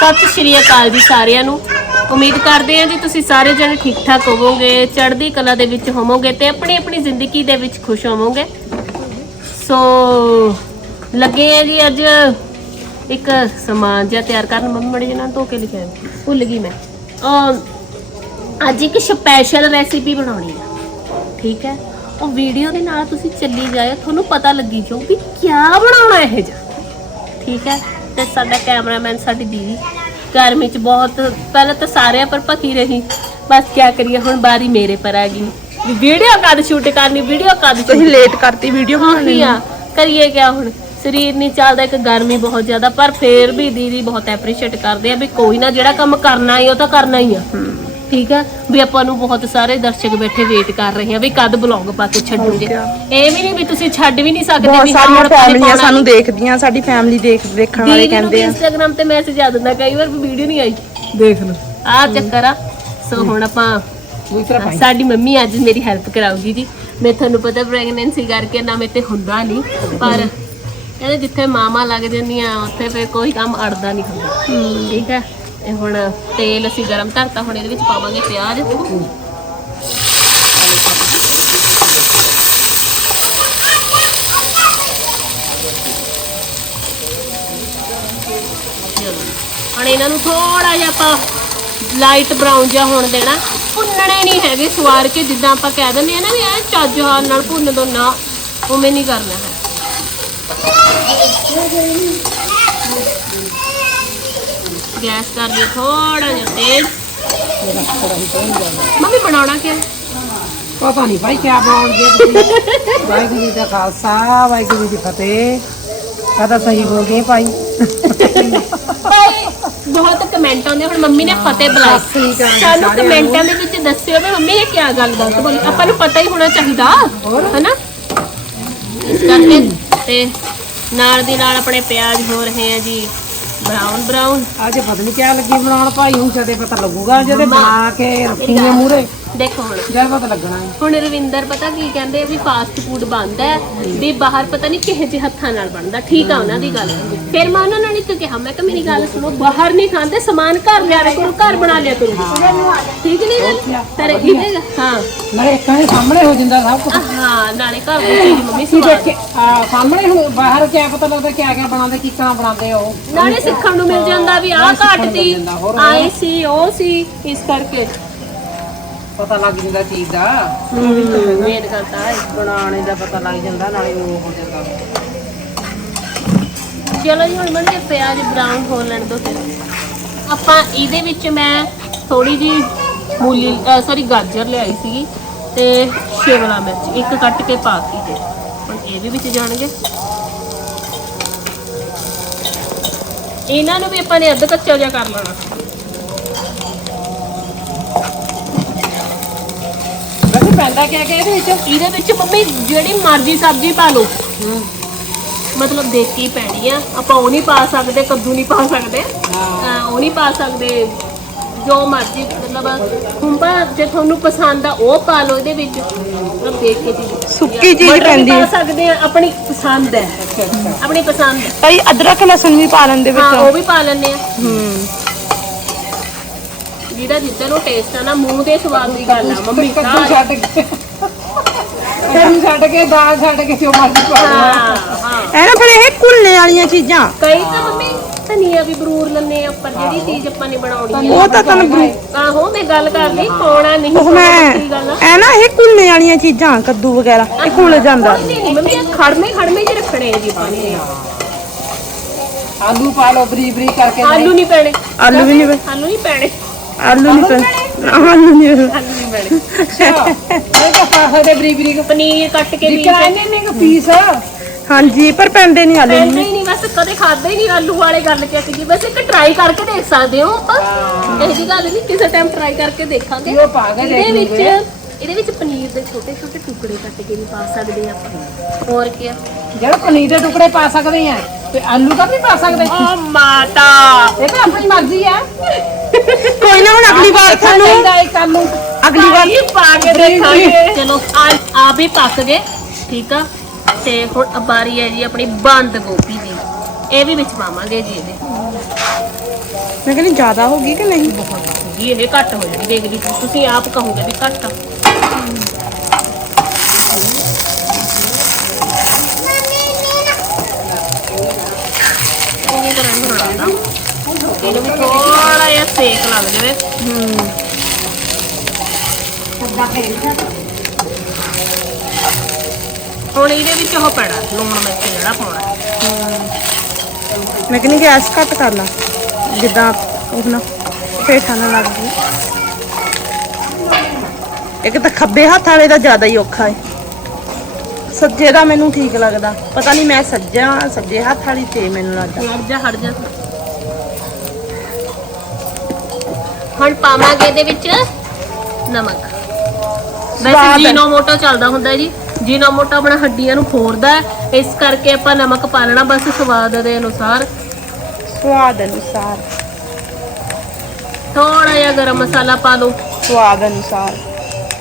ਸਤਿ ਸ਼੍ਰੀ ਅਕਾਲ ਜੀ ਸਾਰਿਆਂ ਨੂੰ। ਉਮੀਦ ਕਰਦੇ ਹਾਂ ਜੀ ਤੁਸੀਂ ਸਾਰੇ ਜਣੇ ਠੀਕ ਠਾਕ ਹੋਵੋਗੇ, ਚੜ੍ਹਦੀ ਕਲਾ ਦੇ ਵਿੱਚ ਹੋਵੋਗੇ ਤੇ ਆਪਣੀ ਆਪਣੀ ਜ਼ਿੰਦਗੀ ਦੇ ਵਿੱਚ ਖੁਸ਼ ਹੋਵੋਗੇ। ਸੋ, ਲੱਗੇ ਆ ਜੀ ਅੱਜ ਇੱਕ ਸਮਾਨ ਜਿਹਾ ਤਿਆਰ ਕਰਨ। ਮੰਮੀ ਮੜੀ ਜਨਾਂ ਧੋ ਕੇ ਲਿਖਿਆ ਭੁੱਲ ਗਈ ਮੈਂ। ਅਹ ਅੱਜ ਇੱਕ ਸਪੈਸ਼ਲ ਰੈਸਿਪੀ ਬਣਾਉਣੀ ਆ। ਠੀਕ ਹੈ? ਉਹ ਵੀਡੀਓ ਦੇ ਨਾਲ ਤੁਸੀਂ ਚੱਲੀ ਜਾਇਓ, ਤੁਹਾਨੂੰ ਪਤਾ ਲੱਗੀ ਜਾਊ ਵੀ ਕੀ ਬਣਾਉਣਾ ਇਹ ਜਿਹਾ। ਠੀਕ ਹੈ? ਤੇ ਸਾਡਾ ਕੈਮਰਾਮੈਨ ਸਾਡੀ ਦੀਦੀ। ਘਰ ਵਿੱਚ ਬਹੁਤ ਪਹਿਲਾਂ ਤਾਂ ਸਾਰਿਆਂ ਪਰ ਭਕੀ ਰਹੀ। ਬਸ ਕੀ ਕਰੀਏ ਹੁਣ ਬਾਰੀ ਮੇਰੇ ਪਰ ਆ ਗਈ। ਵੀ ਵੀਡੀਓ ਕਦ ਸ਼ੂਟ ਕਰਨੀ ਵੀਡੀਓ ਕਦ ਤੁਸੀਂ ਲੇਟ ਕਰਤੀ ਵੀਡੀਓ ਹਾਂ ਆ ਕਰੀਏ ਕਿਆ ਹੁਣ? ਸਰੀਰ ਨਹੀਂ ਚੱਲਦਾ ਇੱਕ ਗਰਮੀ ਬਹੁਤ ਜ਼ਿਆਦਾ ਪਰ ਫੇਰ ਵੀ ਦੀਦੀ ਬਹੁਤ ਐਪਰੀਸ਼ੀਏਟ ਕਰਦੇ ਆ ਵੀ ਕੋਈ ਨਾ ਜਿਹੜਾ ਕੰਮ ਕਰਨਾ ਹੀ ਉਹ ਤਾਂ ਕਰਨਾ ਹੀ ਆ। ਠੀਕ ਹੈ ਵੀ ਆਪਾਂ ਨੂੰ ਬਹੁਤ ਸਾਰੇ ਦਰਸ਼ਕ ਬੈਠੇ ਵੇਟ ਕਰ ਰਹੇ ਆ ਵੀ ਕਦ ਬਲੌਗ ਪਾ ਕੇ ਛੱਡੂਗੇ ਇਹ ਵੀ ਨਹੀਂ ਵੀ ਤੁਸੀਂ ਛੱਡ ਵੀ ਨਹੀਂ ਸਕਦੇ ਬਹੁਤ ਵੀ ਸਾਰੀਆਂ ਫੈਮਲੀਆਂ ਸਾਨੂੰ ਦੇਖਦੀਆਂ ਸਾਡੀ ਫੈਮਿਲੀ ਦੇਖ ਦੇਖਣ ਵਾਲੇ ਕਹਿੰਦੇ ਆ। ਇੰਸਟਾਗ੍ਰam ਤੇ ਮੈਸੇਜ ਆ ਦਿੰਦਾ ਕਈ ਵਾਰ ਵੀ ਵੀਡੀਓ ਨਹੀਂ ਆਈ। ਦੇਖ ਲਓ। ਆ ਚੱਕਰ ਆ। ਸੋ ਹੁਣ ਆਪਾਂ ਸਾਡੀ ਮੰਮੀ ਅੱਜ ਮੇਰੀ ਹੈਲਪ ਕਰਾਉਗੀ ਜੀ। ਮੈਂ ਤੁਹਾਨੂੰ ਪਤਾ ਪ੍ਰੈਗਨੈਂਸੀ ਕਰਕੇ ਨਾ ਮੇਰੇ ਤੇ ਹੁੰਦਾ ਨਹੀਂ ਪਰ ਕਹਿੰਦੇ ਜਿੱਥੇ ਮਾਮਾ ਲੱਗ ਜਾਂਦੀਆਂ ਉੱਥੇ ਫੇ ਕੋਈ ਕੰਮ ਅੜਦਾ ਨਹੀਂ ਹੁੰਦਾ। ਠੀਕ ਹੈ ਇਹ ਹੁਣ ਤੇਲ ਅਸੀਂ ਗਰਮ ਧਰਤਾ, ਹੁਣ ਇਹਦੇ ਵਿੱਚ ਪਾਵਾਂਗੇ ਪਿਆਜ਼। ਹੁਣ ਇਹਨਾਂ ਨੂੰ ਥੋੜਾ ਜਿਹਾ ਆਪਾਂ ਲਾਈਟ ਬਰਾਊਨ ਜਿਹਾ ਹੋਣ ਦੇਣਾ। ਭੁੰਨਣੇ ਨਹੀਂ ਹੈਗੇ, ਸਵਾਰ ਕੇ ਜਿੱਦਾਂ ਆਪਾਂ ਕਹਿ ਦਿੰਦੇ ਆ ਨਾ ਵੀ ਇਹ ਚੱਜ ਹਾਲ ਨਾਲ ਭੁੰਨ ਦੋ ਨਾ, ਉਵੇਂ ਨਹੀਂ ਕਰਨਾ ਹੈ। ਗੈਸ ਕਰ ਦਿਓ ਥੋੜਾ ਜਿਹਾ ਤੇਜ਼ ਮੰਮੀ ਬਣਾਉਣਾ ਕੀ ਹੈ? ਪਤਾ ਨਹੀਂ ਭਾਈ ਕਿਆ ਬਣਾਉਣਗੇ ਤੁਸੀਂ। ਵਾਹਿਗੁਰੂ ਜੀ ਦਾ ਖਾਲਸਾ ਵਾਹਿਗੁਰੂ ਜੀ ਦੀ ਫਤਿਹ। ਕਦਾ ਸਹੀ ਬੋਲ ਗਏ ਭਾਈ? ਬਹੁਤ ਕਮੈਂਟ ਆਉਂਦੇ ਹੁਣ ਮੰਮੀ ਨੇ ਫਤਿਹ ਬੁਲਾਈ। ਸਾਨੂੰ ਕਮੈਂਟਾਂ ਦੇ ਵਿੱਚ ਦੱਸਿਓ ਵੀ ਮੰਮੀ ਨੇ ਕੀ ਗੱਲ ਦੱਸ ਬੋਲੀ? ਆਪਾਂ ਨੂੰ ਪਤਾ ਹੀ ਹੋਣਾ ਚਾਹੀਦਾ ਹੈਨਾ? ਇਸ ਕਰਕੇ ਤੇ ਨਾਲ ਦੀ ਨਾਲ ਆਪਣੇ ਪਿਆਜ਼ ਹੋ ਰਹੇ ਆ ਜੀ। ਬਰਾਊਨ ਬਰਾਊਨ ਅੱਜ ਪਤਾ ਨਹੀਂ ਕਿਆ ਲੱਗੀ ਬਣਾਉਣ, ਭਾਈ ਹੁਣ ਕਦੇ ਪਤਾ ਲੱਗੂਗਾ, ਜਦੋਂ ਬਣਾ ਕੇ ਰੱਖੀਆਂ ਮੂਰੇ ਦੇਖੋ ਹੁਣ। ਜਦ ਪਤਾ ਲੱਗਣਾ ਹੈ। ਹੁਣ ਰਵਿੰਦਰ ਪਤਾ ਕੀ ਕਹਿੰਦੇ ਆ ਵੀ ਫਾਸਟ ਫੂਡ ਬੰਦ ਹੈ ਵੀ ਬਾਹਰ ਪਤਾ ਨਹੀਂ ਕਿਹੇ ਜਿਹੇ ਹੱਥਾਂ ਨਾਲ ਬਣਦਾ ਠੀਕ ਆ ਉਹਨਾਂ ਦੀ ਗੱਲ। ਫਿਰ ਮੈਂ ਉਹਨਾਂ ਨਾਲ ਇੱਕ ਕਿਹਾ ਮੈਂ ਕਿ ਮੇਰੀ ਗੱਲ ਸੁਣੋ ਬਾਹਰ ਨਹੀਂ ਖਾਂਦੇ ਸਮਾਨ ਘਰ ਲਿਆ ਕਰੋ ਘਰ ਬਣਾ ਲਿਆ ਕਰੋ। ਠੀਕ ਨਹੀਂ ਗੱਲ? ਫਿਰ ਇਹ ਹਾਂ। ਨਾਲੇ ਇੱਕ ਦੇ ਸਾਹਮਣੇ ਹੋ ਜਾਂਦਾ ਸਭ ਕੁਝ ਹਾਂ ਨਾਲੇ ਘਰ ਦੀ ਚੀਜ਼ ਮੰਮੀ ਕੀ ਸਵਾਦ ਦੇਖੇ ਆ ਸਾਹਮਣੇ ਹੁਣ ਬਾਹਰ ਕਿਆ ਪਤਾ ਲੱਗਦਾ ਕਿਆ ਕਿਆ ਬਣਾਉਂਦੇ ਕੀ ਤਰ੍ਹਾਂ ਬਣਾਉਂਦੇ ਉਹ। ਨਾਲੇ ਸਿੱਖਣ ਨੂੰ ਮਿਲ ਜਾਂਦਾ ਵੀ ਆਹ ਘੱਟ ਸੀ ਆਏ ਸੀ ਉਹ ਸੀ ਇਸ ਕਰਕੇ। ਪਤਾ ਲੱਗ ਜਾਂਦਾ ਚੀਜ਼ ਦਾ। ਮੇਨ ਕਰਤਾ ਬਣਾਉਣੇ ਦਾ ਪਤਾ ਲੱਗ ਜਾਂਦਾ, ਨਾਲੇ ਉਹ ਹੋ ਜਾਂਦਾ। ਚਲੋ ਜੀ, ਹੁਣ ਮੰਨੇ ਪਿਆਜ਼ ਬਰਾਊਨ ਹੋ ਲੈਣ ਦੋ ਫਿਰ। ਆਪਾਂ ਇਹਦੇ ਵਿੱਚ ਮੈਂ ਥੋੜੀ ਜੀ ਮੂਲੀ ਸੌਰੀ ਗਾਜਰ ਲਿਆਈ ਸੀਗੀ ਤੇ ਸ਼ਿਮਲਾ ਮਿਰਚ, ਇੱਕ ਕੱਟ ਕੇ ਪਾਤੀ ਤੇ ਹੁਣ ਇਹ ਵੀ ਵਿੱਚ ਜਾਣਗੇ। ਇਹਨਾਂ ਨੂੰ ਵੀ ਆਪਾਂ ਨੇ ਅੱਧ ਕੱਚਾ ਜਿਹਾ ਕਰ ਲੈਣਾ। ਪੈਂਦਾ ਕਿਆ ਕਿਆ ਇਹਦੇ ਵਿੱਚ ਇਹਦੇ ਵਿੱਚ ਮੰਮੀ ਜਿਹੜੀ ਮਰਜ਼ੀ ਸਬਜ਼ੀ ਪਾ ਲਓ। ਮਤਲਬ ਦੇਤੀ ਪੈਣੀ ਆ। ਆਪਾਂ ਉਹ ਨਹੀਂ ਪਾ ਸਕਦੇ ਕੱਦੂ ਨਹੀਂ ਪਾ ਸਕਦੇ। ਅਹ ਉਹ ਨਹੀਂ ਪਾ ਸਕਦੇ। ਜੋ ਮਰਜ਼ੀ ਮਤਲਬ ਤਾਂ ਜੇ ਤੁਹਾਨੂੰ ਪਸੰਦ ਆ ਉਹ ਪਾ ਲਓ ਇਹਦੇ ਵਿੱਚ। ਮਤਲਬ ਦੇਖ ਕੇ ਚੀਜ਼ ਸੁੱਕੀ ਚੀਜ਼ ਮਟਰ ਵੀ ਪੈਂਦੀ ਪਾ ਹੈ। ਸਕਦੇ ਆ ਆਪਣੀ ਪਸੰਦ ਹੈ। ਆਪਣੀ ਪਸੰਦ। ਹੈ ਭਾਈ ਅਦਰਕ ਲਸਣ ਵੀ ਪਾ ਲੈਂਦੇ ਹਾਂ ਉਹ ਵਿੱਚ ਵੀ ਪਾ ਲੈਣੇ ਆ। ਹੂੰ। ਜਿਹਦਾ ਜਿੱਦਾਂ ਨੂੰ ਟੇਸਟ ਆ ਨਾ ਮੂੰਹ ਦੇ ਸਵਾਦ ਦੀ ਗੱਲ ਆ ਮੰਮੀ ਕੱਦੂ ਛੱਡ ਕੇ। ਕੱਦੂ ਛੱਡ ਕੇ ਦਾਲ ਛੱਡ ਕੇ ਜੋ ਮਰਜ਼ੀ ਪਾ ਲਓ। ਹਾਂ ਇਹ ਨਾ ਫਿਰ ਇਹ ਘੁਲਣੇ ਵਾਲੀਆਂ ਚੀਜ਼ਾਂ। ਕਈ ਤਾਂ ਮੰਮੀ ਧਨੀਆ ਵੀ ਬਰੂਰ ਲੈਂਦੇ ਆ ਪਰ ਜਿਹੜੀ ਚੀਜ਼ ਆਪਾਂ ਨੇ ਬਣਾਉਣੀ ਆ। ਉਹ ਤਾਂ ਤਨ ਆਹੋ ਮੈਂ ਗੱਲ ਕਰਦੀ ਪਾਉਣਾ ਨਹੀਂ ਉਹ ਮੈਂ ਪਾਉਣਾ ਕੀ ਗੱਲ ਆ? ਇਹ ਨਾ ਇਹ ਘੁਲਣੇ ਵਾਲੀਆਂ ਚੀਜ਼ਾਂ ਕੱਦੂ ਵਗੈਰਾ ਇਹ ਘੁਲ ਜਾਂਦਾ। ਨਹੀਂ ਮੰਮੀ ਇਹ ਖੜਮੇ ਖੜਮੇ ਜਿਹੇ ਰੱਖਣੇ ਆ ਜੀ ਆਪਾਂ ਨੇ। ਆਲੂ ਪਾ ਲਓ ਬਰੀ ਬਰੀ ਕਰਕੇ ਆਲੂ ਨਹੀਂ ਪੈਣੇ। ਆਲੂ ਵੀ ਨਹੀਂ ਪੈ- ਆਲੂ ਨਹੀਂ ਪੈਣੇ। ਆਲੂ ਨਹੀਂ ਪੈ- ਆਲੂ ਨਹੀਂ ਨਹੀਂ ਪੈਣੇ। ਇਹ ਤਾਂ ਪਾ ਸਕਦੇ ਬਰੀ ਬਰੀ ਪਨੀਰ ਕੱਟ ਕੇ ਵੀ ਇਹਨੇ ਨੇ ਕਿ ਪੀਸ ਹਾਂਜੀ ਪਰ ਪੈਂਦੇ ਨਹੀਂ ਆਲੂ। ਪੈਂਦੇ ਹੀ ਨਹੀਂ ਬਸ ਕਦੇ ਖਾਦੇ ਹੀ ਨਹੀਂ ਆਲੂ ਵਾਲੇ ਗੱਲ ਕਿ ਅਸੀਂ ਬਸ ਇੱਕ ਟਰਾਈ ਕਰਕੇ ਦੇਖ ਸਕਦੇ ਹੋ ਆਪਾਂ। ਇਹ ਜੀ ਗੱਲ ਨਹੀਂ ਕਿਸੇ ਟਾਈਮ ਟਰਾਈ ਕਰਕੇ ਦੇਖਾਂਗੇ। ਉਹ ਪਾ ਕੇ ਇਹਦੇ ਵਿੱਚ ਇਹਦੇ ਵਿੱਚ ਪਨੀਰ ਦੇ ਛੋਟੇ ਛੋਟੇ ਟੁਕੜੇ ਕੱਟ ਕੇ ਵੀ ਪਾ ਸਕਦੇ ਆ ਆਪਾਂ। ਹੋਰ ਕੀ ਆ ਜਿਹੜਾ ਪਨੀਰ ਦੇ ਟੁਕੜੇ ਪਾ ਸਕਦੇ ਆ ਤੇ ਆਲੂ ਦਾ ਵੀ ਪਾ ਸਕਦੇ? ਓ ਮਾਤਾ! ਇਹ ਤਾਂ ਆਪਣੀ ਮਰਜ਼ੀ ਆ। ਕੋਈ ਨਾ ਹੁਣ ਅਗਲੀ ਵਾਰ ਤੁਹਾਨੂੰ ਚਾਹੀਦਾ ਅਗਲੀ ਵਾਰ ਭਾਈ ਪਾ ਕੇ ਦੇਖਾਂਗੇ। ਚਲੋ ਆ ਆ ਵੀ ਪੱਕ ਗਏ ਠੀਕ ਆ? ਤੇ ਹੁਣ ਬਾਰੀ ਹੈ ਜੀ ਆਪਣੀ ਬੰਦ ਗੋਭੀ ਦੀ। ਇਹ ਵੀ ਵਿੱਚ ਪਾਵਾਂਗੇ ਜੀ ਇਹਦੇ। ਮੈਂ ਕਹਿੰਦੀ ਜ਼ਿਆਦਾ ਹੋ ਗਈ ਕਿ ਨਹੀਂ? ਜੀ ਇਹ ਘੱਟ ਹੋ ਜਾਣੀ ਦੇਖ ਲਈ। ਤੁਸੀਂ ਆਪ ਕਹੋਗੇ ਵੀ ਘੱਟ ਆ। ਇਹਨੂੰ ਵੀ ਥੋੜਾ ਜਿਹਾ ਸੇਕ ਲੱਗ ਜਾਵੇ। ਹੁਣ ਇਹਦੇ ਵਿੱਚ ਉਹ ਪੈਣਾ ਲੂਣ ਮਿਰਚ ਜਿਹੜਾ ਪਾਉਣਾ। ਮੈਂ ਕਹਿੰਦੀ ਗੈਸ ਘੱਟ ਕਰ ਲਾ ਜਿੱਦਾਂ ਉਹ ਨਾ ਫੇਠਾ ਨਾ ਲੱਗ ਜਾਵੇ ਇੱਕ ਤਾਂ ਖੱਬੇ ਹੱਥ ਵਾਲੇ ਦਾ ਜ਼ਿਆਦਾ ਹੀ ਔਖਾ ਹੈ ਸੱਜੇ ਦਾ ਮੈਨੂੰ ਠੀਕ ਲੱਗਦਾ। ਪਤਾ ਨਹੀਂ ਮੈਂ ਸੱਜਾ ਸੱਜੇ ਹੱਥ ਵਾਲੀ ਤੇ ਮੈਨੂੰ ਲੱਗਦਾ। ਹਟ ਜਾ ਹਟ ਜਾ। ਹੁਣ ਪਾਵਾਂਗੇ ਇਹਦੇ ਵਿੱਚ ਨਮਕ। ਵੈਸੇ। ਜੀਨੋ ਮੋਟੋ ਚੱਲਦਾ ਹੁੰਦਾ ਜੀ। ਜੀਨੋ ਮੋਟੋ ਆਪਣਾ ਹੱਡੀਆਂ ਨੂੰ ਹੈ। ਇਸ ਕਰਕੇ ਆਪਾਂ ਨਮਕ ਪਾ ਲੈਣਾ ਬਸ ਸਵਾਦ ਦੇ ਅਨੁਸਾਰ। ਸਵਾਦ ਅਨੁਸਾਰ। ਥੋੜਾ ਜਿਹਾ ਗਰਮ ਮਸਾਲਾ ਪਾ ਲਓ। ਸਵਾਦ ਅਨੁਸਾਰ।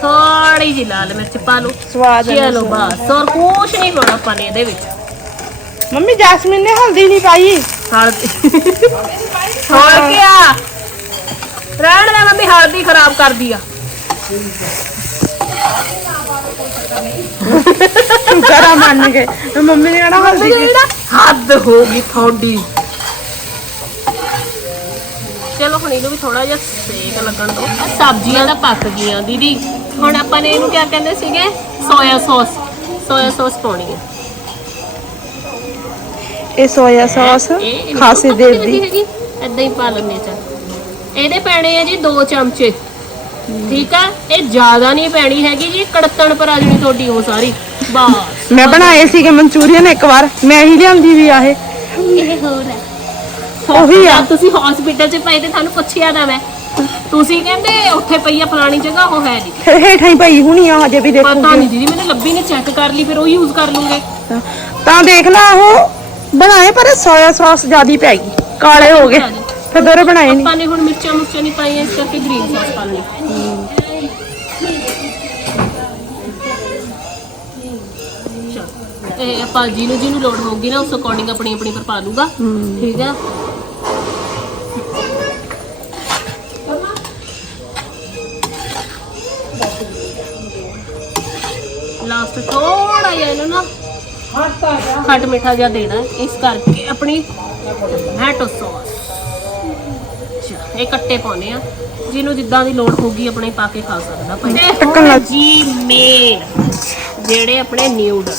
ਥੋੜੀ ਜਿਹੀ ਲਾਲ ਮਿਰਚ ਪਾ ਲਓ। ਸਵਾਦ ਚਲੋ ਅਨੁਸਾਰ। ਬਸ ਹੋਰ ਕੁਛ ਨਹੀਂ ਪਾਉਣਾ ਆਪਾਂ ਨੇ ਇਹਦੇ ਵਿੱਚ। ਮੰਮੀ ਜੈਸਮੀਨ ਨੇ ਹਲਦੀ ਨਹੀਂ ਪਾਈ। ਹਲਦੀ। ਹੋਰ ਕੀ ਆ ਰਹਿਣ ਦੇ ਮੰਮੀ ਹਲਦੀ ਖਰਾਬ ਕਰਦੀ ਆ। ਜਰਾ ਮੰਨ ਗਏ ਤੇ ਮੰਮੀ ਨੇ ਕਹਿਣਾ ਹਲਦੀ ਜਿਹੜੀ ਨਾ ਹੱਦ ਹੋ ਗਈ ਤੁਹਾਡੀ। ਚਲੋ ਹੁਣ ਇਹਨੂੰ ਵੀ ਥੋੜਾ ਜਿਹਾ ਸੇਕ ਲੱਗਣ ਦਿਓ। ਆਹ ਸਬਜ਼ੀਆਂ ਤਾਂ ਪੱਕ ਗਈਆਂ ਦੀਦੀ। ਹੁਣ ਆਪਾਂ ਨੇ ਇਹਨੂੰ ਕੀ ਕਹਿੰਦੇ ਸੀਗੇ? Soya sauce. ਸੋਇਆ ਸੌਸ ਪਾਉਣੀ ਹੈ ਇਹ ਸੋਇਆ ਸੌਸ ਖਾਸੇ ਦੇਰ ਦੀ। ਹੈਗੀ? ਇਦਾਂ ਹੀ ਪਾ ਲੈਣੇ ਚਾ ਇਹਦੇ ਪੈਣੇ ਆ ਜੀ 2 ਚਮਚੇ। ਠੀਕ ਆ? ਇਹ ਜ਼ਿਆਦਾ ਨਹੀਂ ਪੈਣੀ ਹੈਗੀ ਜੀ ਕੜਤਣ ਪਰ ਆ ਜਣੀ ਤੁਹਾਡੀ ਉਹ ਸਾਰੀ। ਬਸ। ਮੈਂ ਬਣਾਏ ਸੀਗੇ ਮਨਚੂਰੀਅਨ ਇੱਕ ਵਾਰ ਮੈਂ ਹੀ ਲਿਆਂਦੀ ਵੀ ਆ ਇਹ। ਹੋਰ ਹੈ। ਉਹੀ ਆ। ਤੁਸੀਂ ਹਸਪੀਟਲ 'ਚ ਪਏ ਤੇ ਤੁਹਾਨੂੰ ਪੁੱਛਿਆ ਤਾਂ ਮੈਂ। ਤੁਸੀਂ ਕਹਿੰਦੇ ਉੱਥੇ ਪਈ ਆ ਫਲਾਣੀ ਜਗ੍ਹਾ ਉਹ ਹੈ ਨਹੀਂ। ਫਿਰ ਹੇਠਾਂ ਹੀ ਪਈ ਹੁਣੀ ਆ ਹਜੇ ਵੀ ਪਤਾ ਦੇਖੂਗੀ ਨਹੀਂ ਦੀਦੀ ਮੈਨੂੰ ਲੱਭੀ ਨੇ ਚੈੱਕ ਕਰ ਲਈ ਫਿਰ ਉਹ ਯੂਜ਼ ਕਰ ਲੂੰਗੇ। ਤਾਂ ਦੇਖ ਲਾ ਉਹ ਬਣਾਏ ਪਰ ਸੋਇਆ ਸੌਸ ਜ਼ਿਆਦੀ ਪੈ ਗਈ। ਕਾਲੇ ਹੋ ਗਏ। ਫਿਰ ਦੋਰੇ ਬਣਾਏ ਨਹੀਂ ਆਪਾਂ ਨੇ ਹੁਣ ਮਿਰਚਾਂ ਮੁਰਚਾਂ ਨਹੀਂ ਪਾਈਆਂ, ਇਸ ਕਰਕੇ ਗ੍ਰੀਨ ਸੌਸ ਪਾ ਲਈ। ਚਲੋ। ਆਪਾਂ ਜਿਹਨੂੰ ਜਿਹਨੂੰ ਲੋੜ ਹੋਊਗੀ ਨਾ, ਉਸ ਅਕੋਰਡਿੰਗ ਆਪਣੀ ਆਪਣੀ ਪਰ ਪਾ ਲੂਗਾ ਠੀਕ ਆ? ਲਾਸਟ ਥੋੜਾ ਜਿਹਾ ਇਹਨੂੰ ਨਾ, ਖੱਟ ਮਿੱਠਾ ਜਿਹਾ ਦੇਣਾ ਇਸ ਕਰਕੇ ਆਪਣੀ ਟੋਮੈਟੋ ਸੌਸ ਇਹ ਕੱਟੇ ਪਾਉਨੇ ਆ। ਜਿਹਨੂੰ ਜਿੱਦਾਂ ਦੀ ਲੋੜ ਹੋਊਗੀ ਆਪਣੇ ਪਾ ਕੇ ਖਾ ਸਕਦਾ ਭਾਈ। ਜੀ ਮੇਨ ਜਿਹੜੇ ਆਪਣੇ ਨਿਊਡਲ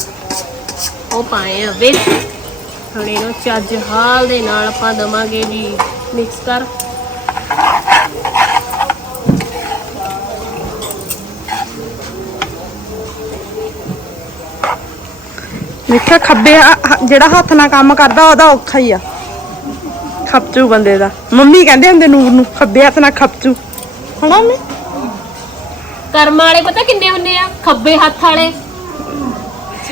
ਉਹ ਪਾਏ ਆ ਵਿੱਚ। ਹੁਣ ਇਹਨੂੰ ਚੱਜ ਹਾਲ ਦੇ ਨਾਲ ਆਪਾਂ ਦਵਾਂਗੇ ਜੀ ਮਿਕਸ ਕਰ। ਦੇਖਿਆ ਖੱਬੇ ਜਿਹੜਾ ਹੱਥ ਨਾਲ ਕੰਮ ਕਰਦਾ ਉਹਦਾ ਔਖਾ ਹੀ ਆ। ਖਪਚੂ ਬੰਦੇ ਦਾ। ਮੰਮੀ ਕਹਿੰਦੇ ਹੁੰਦੇ ਨੂਰ ਨੂੰ ਖੱਬੇ ਹੱਥ ਨਾਲ ਖਪਚੂ। ਹਣਾ ਮੰਮੀ? ਕਰਮ ਵਾਲੇ ਪਤਾ ਕਿੰਨੇ ਹੁੰਨੇ ਆ? ਖੱਬੇ ਹੱਥ ਵਾਲੇ।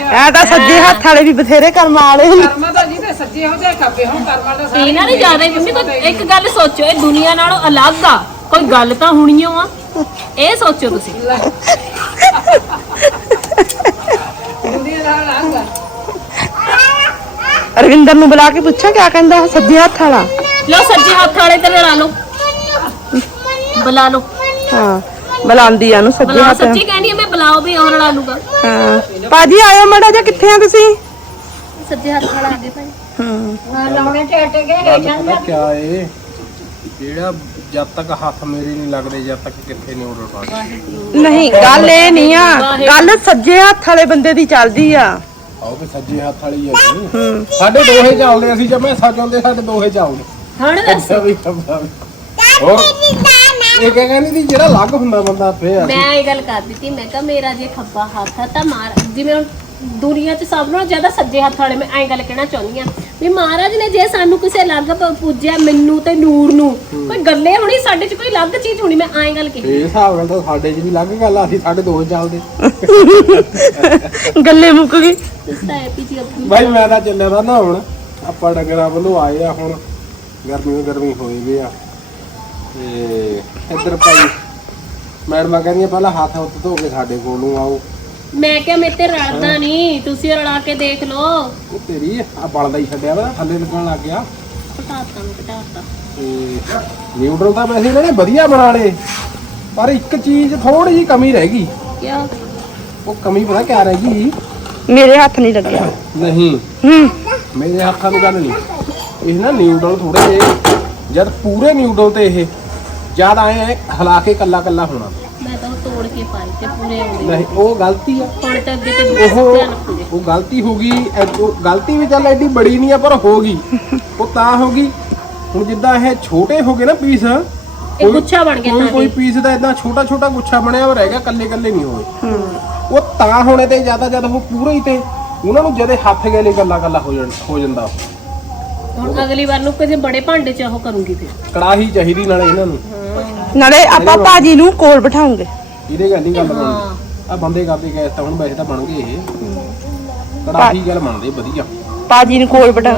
ਐ ਤਾਂ ਸੱਜੇ ਹੱਥ ਵਾਲੇ ਵੀ ਬਥੇਰੇ ਕਰਮ ਵਾਲੇ ਨੇ। ਕਰਮਾ ਤਾਂ ਜੀ ਤੇ ਸੱਜੇ ਹੋ ਜਾਏ ਖੱਬੇ ਹੋ ਕਰਮਾ ਦਾ ਸਾਰੇ ਇਹਨਾਂ ਨੇ ਜ਼ਿਆਦਾ ਹੀ ਮੰਮੀ ਕੋਈ ਇੱਕ ਗੱਲ ਸੋਚੋ ਇਹ ਦੁਨੀਆ ਨਾਲੋਂ ਅਲੱਗ ਆ। ਕੋਈ ਗੱਲ ਤਾਂ ਹੋਣੀ ਓ ਆ। ਇਹ ਸੋਚੋ ਤੁਸੀਂ। ਦੁਨੀਆ ਰਵਿੰਦਰ ਨੂੰ ਬੁਲਾ ਕੇ ਪੁੱਛਿਆ ਕਿਆ ਕਹਿੰਦਾ ਸੱਜੇ ਹੱਥ ਵਾਲਾ। ਲਓ ਸੱਜੇ ਹੱਥ ਵਾਲੇ ਤੇ ਲੜਾ ਲਓ। ਬੁਲਾ ਲਓ। ਹਾਂ ਬੁਲਾਉਂਦੀ ਆ ਨੂੰ ਸੱਜੇ ਬੁਲਾ ਹੱਥ। ਸੱਚੀ ਕਹਿੰਦੀ ਆ ਮੈਂ ਬੁਲਾਓ ਵੀ ਉਹ ਲੜਾ ਲੂਗਾ ਹਾਂ। ਪਾਜੀ ਆਇਓ ਮੜਾ ਜਾ ਕਿੱਥੇ ਆ ਤੁਸੀਂ? ਸੱਜੇ ਹੱਥ ਵਾਲਾ ਅੱਗੇ ਭਾਈ। ਹਾਂ। ਲਾਉਣੇ ਟੇਟ ਕੇ ਗੱਲ ਪਤਾ ਕਿਆ ਏ ਜਿਹੜਾ ਜਦ ਤੱਕ ਹੱਥ ਮੇਰੇ ਨਹੀਂ ਲੱਗਦੇ ਜਦ ਤੱਕ ਕਿੱਥੇ ਨਹੀਂ ਪਾਉਂਦੇ ਨਹੀਂ ਗੱਲ ਇਹ ਨਹੀਂ ਆ। ਗੱਲ ਸੱਜੇ ਹੱਥ ਵਾਲੇ ਬੰਦੇ ਦੀ ਚੱਲਦੀ ਆ। ਆਓ ਵੀ ਸੱਜੇ ਹੱਥ ਵਾਲੀ ਆ ਜੀ। ਸਾਡੇ ਦੋਹੇ ਚੱਲਦੇ ਅਸੀਂ ਜਦ ਮੈਂ ਹੁੰਦੇ ਸਾਡੇ ਦੋਹੇ ਚੱਲਦੇ। ਹੁਣ ਦੱਸ। ਅੱਛਾ ਵੀ ਖੰਭਾ ਵੀ। ਹੋਰ? ਇਹ ਕਹਿੰਗਾ ਨਹੀਂ ਜਿਹੜਾ ਲੱਗ ਹੁੰਦਾ ਬੰਦਾ ਫੇਰ ਮੈਂ ਇਹ ਗੱਲ ਕਰ ਦਿੱਤੀ ਮੈਂ ਕਿਹਾ ਮੇਰਾ ਜੇ ਖੱਬਾ ਹੱਥ ਆ ਤਾਂ ਮਾਰ ਜਿਵੇਂ ਹੁਣ ਦੁਨੀਆ 'ਚ ਸਭ ਨਾਲੋਂ ਜ਼ਿਆਦਾ ਸੱਜੇ ਹੱਥ ਵਾਲੇ ਮੈਂ ਐਂ ਗੱਲ ਕਹਿਣਾ ਚਾਹੁੰਦੀ ਆ ਵੀ ਮਹਾਰਾਜ ਨੇ ਜੇ ਸਾਨੂੰ ਕਿਸੇ ਅਲੱਗ ਪ- ਪੂਜਿਆ ਮੈਨੂੰ ਤੇ ਨੂਰ ਨੂੰ ਕੋਈ ਗੱਲੇ ਹੋਣੀ ਸਾਡੇ 'ਚ ਕੋਈ ਅਲੱਗ ਚੀਜ਼ ਹੋਣੀ ਮੈਂ ਐਂ ਗੱਲ ਕਹੀ। ਇਹ ਹਿਸਾਬ ਨਾਲ ਤਾਂ ਸਾਡੇ 'ਚ ਵੀ ਲੱਗ ਗੱਲ ਆ, ਅਸੀਂ ਸਾਡੇ ਦੋਹੇ ਚੱਲਦੇ। ਗੱਲੇ ਮੁੱਕ ਗਈ ਜੀ ਆਪਣੀ। ਬਾਈ ਮੈਂ ਤਾਂ ਚੱਲਿਆ ਦਾ ਨਾ ਹੁਣ ਆਪਾਂ ਡੰਗਰਾਂ ਵੱਲੋਂ ਆਏ ਆ ਹੁਣ ਗਰਮੀ ਗਰਮੀ ਹੋਈ ਵੀ ਆ। ਤੇ ਇੱਧਰ ਭਾਈ ਮੈਡਮਾਂ ਕਹਿੰਦੀਆਂ ਪਹਿਲਾਂ ਹੱਥ ਹੁੱਥ ਧੋ ਕੇ ਸਾਡੇ ਕੋਲ ਨੂੰ ਆਓ। ਮੈਂ ਕਿਹਾ ਮੇਰੇ ਤੇ ਰਲਦਾ ਨਹੀਂ ਤੁਸੀਂ ਰਲਾ ਕੇ ਦੇਖ ਲਓ। ਉਹ ਤੇਰੀ ਆ ਬਲਦਾ ਹੀ ਛੱਡਿਆ ਵਾ ਥੱਲੇ ਲੱਗਣ ਲੱਗ ਗਿਆ। ਘਟਾਤਾ ਨੂੰ ਘਟਾਤਾ। ਤੇ ਨਿਊਡਲ ਤਾਂ ਵੈਸੇ ਇਹਨਾਂ ਨੇ ਵਧੀਆ ਬਣਾ ਲਏ। ਪਰ ਇੱਕ ਚੀਜ਼ ਥੋੜੀ ਜਿਹੀ ਕਮੀ ਰਹਿ ਗਈ। ਕਿਆ? ਉਹ ਕਮੀ ਪਤਾ ਕਿਆ ਰਹਿ ਗਈ? ਮੇਰੇ ਹੱਥ ਨਹੀਂ ਲੱਗਿਆ ਨਹੀਂ। ਹੂੰ। ਮੇਰੇ ਹੱਥਾਂ ਦੀ ਗੱਲ ਨਹੀਂ। ਇਹ ਨਾ ਨਿਊਡਲ ਥੋੜੇ ਜਿਹੇ ਜਦ ਪੂਰੇ ਨਿਊਡਲ ਤੇ ਇਹ ਜਦ ਆਏ ਹਿਲਾ ਕੇ ਕੱਲਾ ਕੱਲਾ ਹੋਣਾ। ਕੇ ਪਾਈ ਤੇ ਪੂਰੇ ਨਹੀਂ ਉਹ ਗਲਤੀ ਆ। ਹੁਣ ਤਾਂ ਅੱਗੇ ਤੇ ਉਹ ਧਿਆਨ ਰੱਖੂਗੇ। ਉਹ ਗਲਤੀ ਹੋ ਗਈ ਐ- ਉਹ ਗਲਤੀ ਵੀ ਚੱਲ ਐਡੀ ਬੜੀ ਨਹੀਂ ਆ ਪਰ ਹੋ ਗਈ। ਉਹ ਤਾਂ ਹੋ ਗਈ। ਹੁਣ ਜਿੱਦਾਂ ਇਹ ਛੋਟੇ ਹੋ ਗਏ ਨਾ ਪੀਸ ਇਹ ਗੁੱਛਾ ਬਣ ਗਿਆ ਕੋਈ ਤਾਂ ਕੋਈ ਪੀਸ ਦਾ ਇਦਾਂ ਛੋਟਾ ਛੋਟਾ ਗੁੱਛਾ ਬਣਿਆ ਹੋਇਆ ਰਹਿ ਗਿਆ ਕੱਲੇ ਕੱਲੇ ਨਹੀਂ ਹੋਏ। ਉਹ ਤਾਂ ਹੋਣੇ ਤੇ ਜ਼ਿਆਦਾ ਜਦ ਉਹ ਪੂਰੇ ਹੀ ਤੇ ਉਹਨਾਂ ਨੂੰ ਜਦੇ ਹੱਥ ਗੇਲੇ ਗੱਲਾ ਗੱਲਾ ਹੋ ਜਾਂਦਾ ਹੋ ਜਾਂਦਾ ਹੁਣ ਅਗਲੀ ਵਾਰ ਨੂੰ ਕਿਸੇ ਬੜੇ ਭਾਂਡੇ 'ਚ ਉਹ ਕਰੂੰਗੀ ਫਿਰ। ਕੜਾਹੀ ਚਾਹੀਦੀ ਨਾਲੇ ਇਹਨਾਂ ਨੂੰ। ਨਾਲੇ ਆਪਾਂ ਭਾਜੀ ਨੂੰ ਕੋਲ ਬਿਠਾਉਂਗੇ। ਇਹਦੇ ਗੱਲ ਹੀ ਗੱਲ ਬਣਦੀ ਆ ਬੰਦੇ ਕਰਦੇ ਗਏ ਤਾਂ ਹੁਣ ਵੈਸੇ ਤਾਂ ਬਣ ਗਏ ਇਹ। ਕੜਾਹੀ ਗੱਲ ਬਣਦੇ ਵਧੀਆ। ਭਾਜੀ ਨੂੰ ਕੋਲ ਬਿਠਾ।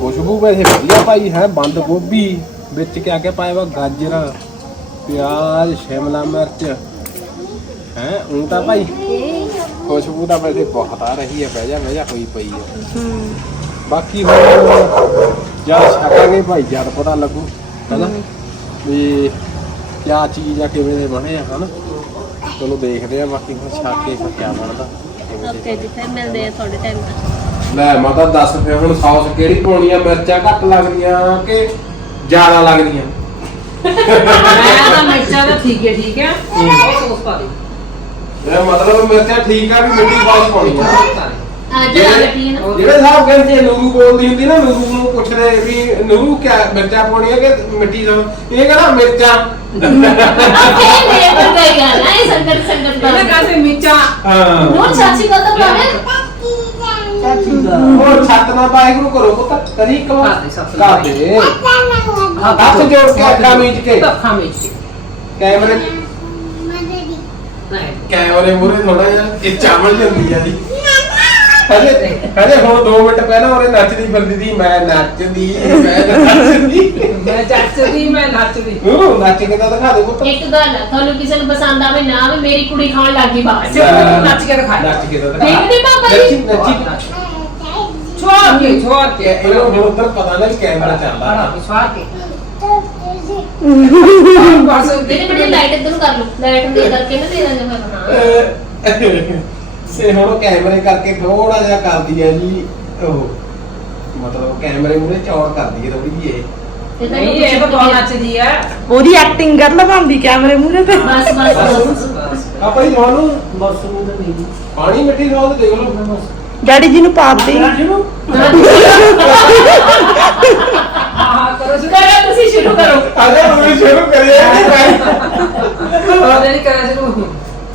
ਖੁਸ਼ਬੂ ਵੈਸੇ ਵਧੀਆ ਭਾਈ ਹੈ ਬੰਦ ਗੋਭੀ ਵਿੱਚ ਕਿਆ ਕਿਆ ਪਾਇਆ ਵਾ? ਗਾਜਰਾਂ ਪਿਆਜ਼ ਸ਼ਿਮਲਾ ਮਿਰਚ। ਹੈ ਉਹ ਤਾਂ ਭਾਈ। ਖੁਸ਼ਬੂ ਤਾਂ ਵੈਸੇ ਬਹੁਤ ਆ ਰਹੀ ਹੈ ਬਹਿ ਜਾ ਬਹਿ ਜਾ ਹੋਈ ਪਈ ਹੈ। ਬਾਕੀ ਹੁਣ ਜਦ ਛਕਾਂਗੇ ਭਾਈ ਜਦ ਪਤਾ ਲੱਗੂ ਹੈਨਾ? ਵੀ ਕਿਆ ਚੀਜ਼ ਆ ਕਿਵੇਂ ਦੇ ਬਣੇ ਆ ਹਨਾ? ਚਲੋ ਦੇਖਦੇ ਆ ਬਾਕੀ ਹੁਣ ਛੱਕ ਕੇ ਫਿਰ ਕਿਆ ਬਣਦਾ। ਕਿਵੇਂ ਦੇ ਓਕੇ ਜੀ ਫਿਰ ਮਿਲਦੇ ਆ ਤੁਹਾਡੇ ਟਾਈਮ ਤੱਕ ਲੈ ਮਾਤਾ ਦੱਸ ਫਿਰ ਹੁਣ ਸੌਸ ਕਿਹੜੀ ਪਾਉਣੀ ਆ ਮਿਰਚਾਂ ਘੱਟ ਲੱਗਦੀਆਂ ਕਿ ਜ਼ਿਆਦਾ ਲੱਗਦੀਆਂ? ਮੈਂ ਤਾਂ ਮਿਰਚਾਂ ਦਾ ਠੀਕ ਹੈ ਠੀਕ ਹੈ। ਉਹ ਸੌਸ ਪਾ ਦੇ। ਇਹ ਮਤਲਬ ਮਿਰਚਾਂ ਠੀਕ ਆ ਵੀ ਮਿੱਠੀ ਸੌਸ ਪਾਉਣੀ ਆ। ਅੱਜ ਜਿਹੜੇ- ਆ ਬੈਠੀ ਨਾ। ਜਿਹੜੇ ਸਾਹਿਬ ਕਹਿੰਦੇ ਜੇ ਨੂਰੂ ਬੋਲਦੀ ਹੁੰਦੀ ਨਾ ਨੂਰੂ ਨੂੰ ਪੁੱਛਦੇ ਵੀ ਨੂਰੂ ਕਿਆ ਮਿਰਚਾਂ ਪਾਉਣੀਆਂ ਕਿ ਮਿੱਠੀ ਸੌਸ ਇਹ ਕਹਿੰਦਾ ਮਿਰਚਾਂ। ਇਹ ਮੇਰੇ ਕੋਲ ਕੋਈ ਗੱਲ ਨਹੀਂ ਸੰਗਤ ਸੰਗਤ ਇਹਨਾਂ ਦਾ ਕਾਸੇ ਮਿਰਚਾਂ। ਹਾਂ। ਹੋਰ ਚਾਚੀ ਕੋ ਤਾਂ ਪਾਵੇ? ਹੋਰ ਛੱਤ ਨਾ ਪਾਏ ਗੁਰੂ ਕਰੋ ਪੁੱਤ ਦੇ, ਦੇ। ਜੋੜ ਕੇ ਅੱਖਾਂ ਮੀਚ ਕੇ। ਧੱਖਾਂ ਵਿੱਚ ਕੈਮਰੇ ਨਹੀਂ। ਕੈਮਰੇ ਮੂਰੇ ਥੋੜਾ ਜਿਹਾ ਇਹ ਚਾਵਲ ਜਾਂਦੀ ਆ ਜੀ। ਹਜੇ ਹਜੇ ਹੁਣ 2 ਮਿੰਟ ਪਹਿਲਾਂ ਉਹਨੇ ਨੱਚਦੀ ਫਿਰਦੀ ਸੀ ਮੈਂ ਨੱਚਦੀ ਮੈਂ ਨੱਚਦੀ। ਮੈਂ ਚੱਚਦੀ ਮੈਂ ਨੱਚਦੀ। ਉਹ ਨੱਚ ਕੇ ਤਾਂ ਦਿਖਾ ਦੇ ਪੁੱਤ। ਇੱਕ ਗੱਲ ਆ, ਤੁਹਾਨੂੰ ਕਿਸੇ ਨੂੰ ਪਸੰਦ ਆਵੇ ਨਾ ਆਵੇ ਮੇਰੀ ਕੁੜੀ ਖਾਣ ਲੱਗੀ ਬਾਹਰ। ਚੱਲ। ਨੱਚ ਕੇ ਦਿਖਾ ਨੱਚ ਕੇ ਤਾਂ ਦਿਖਾ। ਦੇਖਦੇ ਪਾਪਾ ਜੀ? ਨੱਚੀ ਨੱਚੀ। ਛੋੜ ਕੇ ਛੋੜ ਕੇ। ਇਹਨੂੰ ਹੁਣ ਉੱਧਰ ਪਤਾ ਨਹੀਂ ਕੈਮਰਾ ਚੱਲਦਾ। ਬੜਾ ਵਿਸ਼ਵਾਸ ਕੇ। ਮੇਰੇ ਬੜੀ ਲਾਈਟ ਇੱਧਰ ਨੂੰ ਕਰ ਲਓ। ਲਾਈਟ ਨੂੰ ਦੇ ਕਰਕੇ ਨਾ ਦੇ ਦਾਂਗੇ ਫਿਰ ਹਾਂ ਸੇ ਹੁਣ ਕੈਮਰੇ ਕਰਕੇ ਥੋੜਾ ਜਿਹਾ ਕਰਦੀ ਆ ਜੀ ਉਹ। ਮਤਲਬ ਕੈਮਰੇ ਮੂਰੇ ਚੌੜ ਕਰਦੀ ਹੈ ਥੋੜੀ ਜਿਹੀ ਇਹ। ਨਹੀਂ ਇਹ ਤਾਂ ਬਹੁਤ ਨੱਚਦੀ ਹੈ ਉਹਦੀ ਐਕਟਿੰਗ ਕਰ ਲਵਾਂਦੀ ਕੈਮਰੇ ਮੂਹਰੇ ਤੇ। ਬਸ ਬਸ ਬਸ ਆਪਾਂ ਹੀ ਤੁਹਾਨੂੰ ਬਸ ਨੂੰ ਤਾਂ ਨਹੀਂ ਪਾਣੀ ਮਿੱਠੀ ਸੌਸ ਦੇਖ ਲਓ। ਡੈਡੀ ਜੀ ਨੂੰ ਪਾ ਦੇ। ਹਾਂ ਕਰੋ ਜੀ ਕਰੋ ਤੁਸੀਂ ਸ਼ੁਰੂ ਕਰੋ। ਅਰੇ ਹੁਣ ਸ਼ੁਰੂ ਕਰੀਏ ਉਹ ਨਹੀਂ ਕਰਾਂ ਸ਼ੁਰੂ।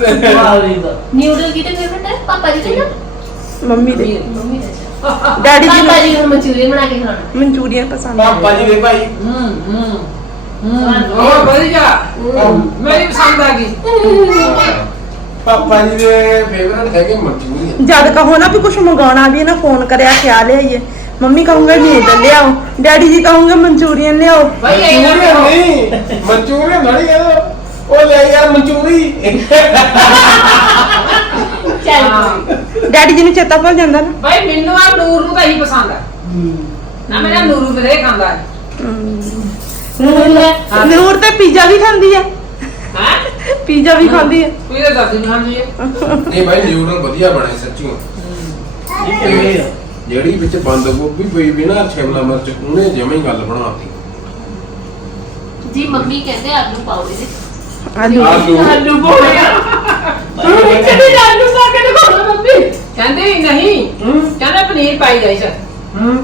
ਨਿਊਡਲ ਕਿਤੇ ਫੇਵਰਟ ਹੈ? ਪਾਪਾ ਜੀ ਦੇ ਨਾ ਮੰਮੀ ਦੇ। ਮੰਮੀ ਦਾ ਡੈਡੀ ਜੀ ਪਾਪਾ ਜੀ ਨੂੰ ਮਨਚੂਰੀਅਨ ਬਣਾ ਕੇ ਖਿਲਾਉਣਾ ਨੂੰ ਮਨਚੂਰੀਅਨ ਪਸੰਦ ਆ। ਪਾਪਾ ਜੀ ਦੇ ਭਾਈ। ਹੂੰ ਹੂੰ ਹੂੰ। ਉਹ ਵਧੀਆ। ਮੇਰੀ ਪਸੰਦ ਆ ਗਈ। ਪਾਪਾ ਜੀ ਦੇ ਫੇਵਰਟ ਹੈਗੇ ਮਨਚੂਰੀਅਨ। ਜਦ ਕਹੋ ਨਾ ਵੀ ਕੁਝ ਮੰਗਾਉਣਾ ਵੀ ਨਾ ਫੋਨ ਕਰਿਆ ਖਿਆ ਲਿਆਈਏ। ਮੰਮੀ ਕਹੂੰਗਾ ਨੂਡਲ ਲਿਆਓ। ਡੈਡੀ ਜੀ ਕਹੂੰਗੇ ਮਨਚੂਰੀਅਨ ਲਿਆਓ। ਭਾਈ ਇਹ ਨਾ ਮਨਚੂਰੀਅਨ ਕਰੋ ਨਹੀਂ ਮਨਚੂਰੀਅਨ ਨਹੀਂ ਕਹਿੰਦਾ ਉਹ ਲੈ ਯਾਰ ਮਨਚੂਰੀ। ਚੱਲ। ਹਾਂ ਡੈਡੀ ਜੀ ਨੂੰ ਚੇਤਾ ਭੁੱਲ ਜਾਂਦਾ ਨਾ। ਭਾਈ ਮੈਨੂੰ ਆ ਨੂਰ ਨੂੰ ਤਾਂ ਹੀ ਪਸੰਦ ਆ। ਨਾ ਮੇਰਾ ਨੂਰੂ ਵੀਰੇ ਖਾਂਦਾ ਹੈ। ਨੂਡਲ ਨੂਰ ਤੇ ਪੀਜ਼ਾ ਵੀ ਖਾਂਦੀ ਆ ਹਾਂ? ਪੀਜ਼ਾ ਵੀ ਖਾਂਦੀ ਆ ਕੋਈ ਤਾਂ ਦਾਦੀ ਨੂੰ ਖਾਂਦੀ ਹੈ। ਨਹੀਂ ਭਾਈ ਨਿਊਡਲ ਵਧੀਆ ਬਣੇ ਸੱਚੀਓ ਜਿਹੜੀ ਵਿੱਚ ਬੰਦ ਗੋਭੀ ਪਈ ਵੀ ਨਾ ਸ਼ਿਮਲਾ ਮਿਰਚ ਉਹਨੇ ਜਮੇ ਗੱਲ ਬਣਾਤੀ। ਜੀ ਮੰਮੀ ਕਹਿੰਦੇ ਆਲੂ ਪਾਓ ਇਹਦੇ। ਆਲੂ। ਆਲੂ ਆਲੂ ਪਾਉਣੇ ਤੂੰ ਕਿਹਦੇ ਆਲੂ ਪਾ ਕੇ ਦਿਖਾਉਣਾ ਮੰਮੀ। ਕਹਿੰਦੇ ਨਹੀਂ। ਹੂੰ। ਕਹਿੰਦੇ ਪਨੀਰ ਪਾਈ ਜਾਈ ਸਰ ਹੂੰ।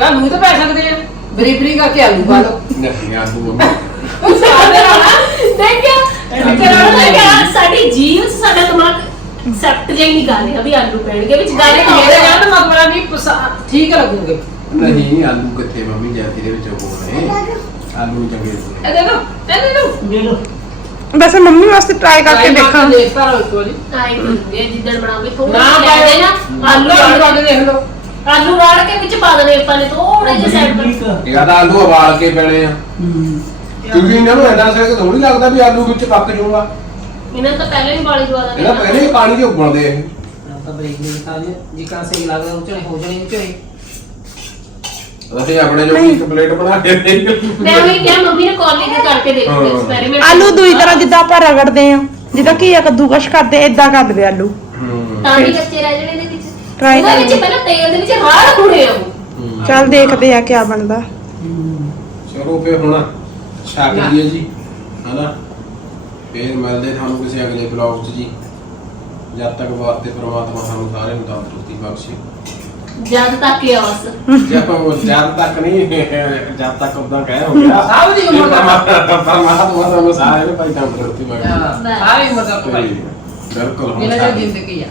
ਆਲੂ ਤਾਂ ਪੈ ਸਕਦੇ ਆ। ਬਰੀ ਬਰੀ ਕਰਕੇ ਆਲੂ ਪਾ ਲਓ। ਨਹੀਂ ਆਲੂ ਮੰਮੀ ਸਾਰੇ ਹੋਣਾ ਦੇਖਿਆ ਤੇਰਾ ਨਾ ਕਿਹਾ ਸਾਡੀ ਜੀਵ ਸਾਡਾ ਦਿਮਾਗ ਸੈਪਟ ਜਾਈ ਨਹੀਂ ਗਾ ਰਿਹਾ ਵੀ ਆਲੂ ਪੈਣਗੇ। ਵਿੱਚ ਗੱਲ ਮੇਰੇ ਨਹੀਂ ਕਹਿੰਦਾ ਮਤਲਬ ਵੀ ਪਸਾ- ਠੀਕ ਲੱਗੂਗੇ। ਨਹੀਂ ਆਲੂ ਕਿੱਥੇ ਮੰਮੀ? ਜਾਂਦੀ ਦੇ ਵਿੱਚ ਹੋਣੇ ਆਲੂ ਨੀ ਚੰਗੇ ਲੱਗਦੇ ਇਹ ਦੇਖੋ ਇਹ ਦੇਖੋ। ਵੈਸੇ ਮੰਮੀ ਵਾਸਤੇ ਟਰਾਈ ਕਰਕੇ ਦੇਖਾਂ। ਦੇਖ ਲਓ ਇੱਕ ਵਾਰੀ। ਆਈ ਹੁੰਦੀ ਹੈ ਜਿੱਦਣ ਬਣਾਉਂਗੇ ਥੋੜਾ ਨਾ ਨਾ ਆਲੂ ਆਲੂ ਵਾਲ ਕੇ ਦੇਖ ਲਓ। ਆਲੂ ਵਾਲ ਕੇ ਵਿੱਚ ਪਾ ਦੇਣੇ ਆਪਾਂ ਨੇ ਥੋੜੇ ਜਿਹੇ ਸਾਈਡ ਪਰ। ਇਹ ਤਾਂ ਆਲੂ ਉਬਾਲ ਕੇ ਪੈਣੇ ਆ। ਕਿਉਂਕਿ ਇਹਨਾਂ ਨੂੰ ਇੰਨਾ ਸਿਰ ਥੋੜੀ ਲੱਗਦਾ ਵੀ ਆਲੂ ਵਿੱਚ ਪੱਕ ਜਾਊਗਾ। ਇਹਨਾਂ ਤਾਂ ਪਹਿਲਾਂ ਹੀ ਬਾਲੀ ਦਵਾ ਦਿੰਦੇ ਇਹਨਾਂ ਪਹਿਲੇ ਹੀ ਪਾਣੀ ਦੇ ਉਬਲਦੇ ਇਹ। ਤਾਂ ਬਰੀਕ ਨਹੀਂ ਤਾਂ ਜੀ ਜੀ ਕਾ ਸਹੀ ਲੱਗਦਾ ਉਹ ਚਣੇ ਹੋ ਜਾਣੇ ਚਣੇ ਅਸੀਂ ਆਪਣੇ ਜੋ ਇੱਕ ਪਲੇਟ ਬਣਾ ਕੇ ਦੇ ਮੈਂ ਉਹੀ ਕਿਹਾ ਮੰਮੀ ਨੇ ਕਾਲਜ ਤੇ ਕਰਕੇ ਦੇਖੋ ਹਾਂ। ਐਕਸਪੈਰੀਮੈਂਟ ਆਲੂ ਦੂਈ ਤਰ੍ਹਾਂ ਜਿੱਦਾਂ ਆਪਾਂ ਰਗੜਦੇ ਆ ਜਿੱਦਾਂ ਘੀਆ ਕੱਦੂਕਸ਼ ਕਰਦੇ ਏਦਾਂ ਕਰ ਦੇਵੇ ਆਲੂ। ਹੂੰ। ਤਾਂ ਵੀ ਕੱਚੇ ਰਹਿ ਜਾਣੇ ਦੇ ਵਿੱਚ। Try ਉਹਦੇ ਵਿੱਚ ਕਰਾਂਗੇ। ਪਹਿਲਾਂ ਤੇਲ ਦੇ ਵਿੱਚ ਰਾੜ ਹੋਣੇ ਆ। ਉਹ ਚੱਲ ਦੇਖਦੇ ਆ ਕਿਆ ਬਣਦਾ। ਚਲੋ ਫੇ ਹੁਣ ਛੱਕ ਲਈਏ ਜੀ ਹਨਾ? ਫੇਰ ਮਿਲਦੇ ਤੁਹਾਨੂੰ ਕਿਸੇ ਅਗਲੇ ਬਲੌਗ 'ਚ ਜੀ। ਜਦ ਤੱਕ ਵਾਸਤੇ ਪ੍ਰਮਾਤਮਾ ਸਾਨੂੰ ਸਾਰਿਆਂ ਨੂੰ ਤੰਦਰੁਸਤੀ ਬਖਸ਼ੇ। ਜਦ ਤੱਕ ਹੀ ਆ ਬਸ। ਜੇ ਆਪਾਂ ਉਹ ਜਦ ਤੱਕ ਨਹੀਂ ਜਦ ਤੱਕ ਉਦਾਂ ਕਹਿ ਹੋ ਗਿਆ। ਸਭ ਦੀ ਉਮਰ ਦਾ ਪਰਮਾਤਮਾ ਸਾਨੂੰ ਸਾਰਿਆਂ ਨੂੰ ਭਾਈ ਤੰਦਰੁਸਤੀ ਬਖਸ਼ੇ ਸਾਰੀ ਉਮਰ ਦਾ ਭਾਈ। ਬਿਲਕੁਲ ਸਾਡੀ- ਜ਼ਿੰਦਗੀ ਆ।